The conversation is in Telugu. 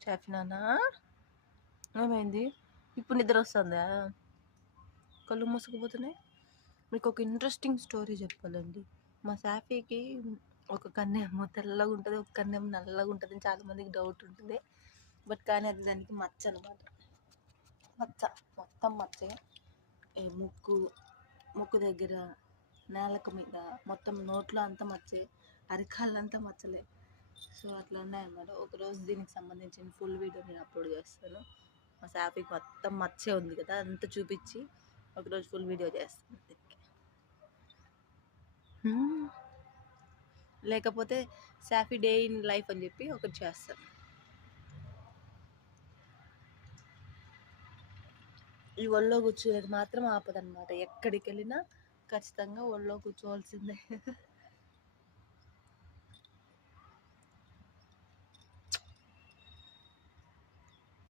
షాఫినానా ఏమైంది? ఇప్పుడు నిద్ర వస్తుందా? కళ్ళు మూసుకుపోతున్నాయి. మీకు ఒక ఇంట్రెస్టింగ్ స్టోరీ చెప్పాలండి. మా సాఫీకి ఒక కన్నేమో తెల్లగా ఉంటుంది, ఒక కన్నేమో నల్లగా ఉంటుంది అని చాలామందికి డౌట్ ఉంటుంది. బట్ కానీ అది దానికి మచ్చ అనమాట. మచ్చ మొత్తం మచ్చే. ముక్కు దగ్గర, నేలక మీద, మొత్తం నోట్లో అంతా మచ్చే, అరికాళ్ళంతా మచ్చలే. సో అట్లా ఉన్నాయన్నమాట. ఒకరోజు దీనికి సంబంధించిన ఫుల్ వీడియో నేను అప్లోడ్ చేస్తాను. మా సాఫీకి మొత్తం మచ్చే ఉంది కదా, అంతా చూపించి ఒకరోజు ఫుల్ వీడియో చేస్తాను దీనికి. లేకపోతే సాఫీ డే ఇన్ లైఫ్ అని చెప్పి ఒకటి చేస్తాను. ఈ ఒళ్ళో కూర్చునేది మాత్రం ఆపదనమాట. ఎక్కడికి వెళ్ళినా ఖచ్చితంగా ఒళ్ళో కూర్చోవాల్సిందే.